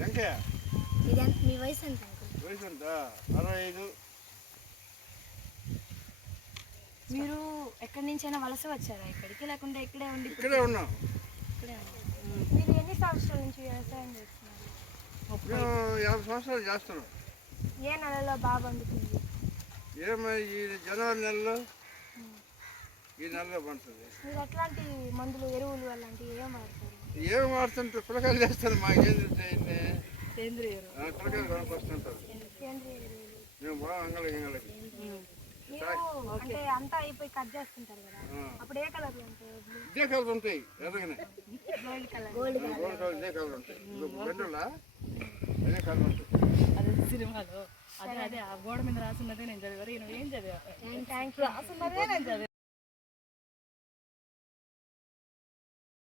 వెంకయ్య మీ వయసు ఎంత? వయసు ఎంత? 65. మీరు ఎక్కడి నుంచైనా వలస వచ్చారా ఇక్కడికి, లేకుంటే ఇక్కడే ఉండి? ఇక్కడే ఉన్నాం. మీరు ఎన్ని సంవత్సరాల నుంచి వ్యవసాయం చేస్తున్నారు? 50 సంవత్సరాలు చేస్తున్నాం. ఏ నెలలో బాగా పండుతుంది? ఈ జనవరి నెలలో, ఈ నెలలో పండుతుంది. మీరు ఎట్లాంటి మందులు, ఎరువులు అలాంటివి ఏం వాడతారు? ఏం వాడుతుంటే పిల్లకాయలు చేస్తారు. మాకేం సేంద్రియ పిల్లకాయలు కొనుక్కొస్తుంటారు. మేము బాగా అంగళకి అంటే అంతా అయిపోయి కట్ చేస్తుంటారు కదా, అప్పుడు ఏ కలర్ ఉంటాయి? ఇదే కలర్ ఉంటాయి, ఎర్రగానే గోల్డ్ కలర్. గోల్డ్ కలర్ ఇదే కలర్ ఉంటాయి. బెండులా అదే కలర్ ఉంటాయి. అదే సినిమాలో అదే ఆ గోడ మీద రాసున్నదే నేను చదివారు. ఏం చదివా? Thank you. రాసున్నదే నేను చదివా.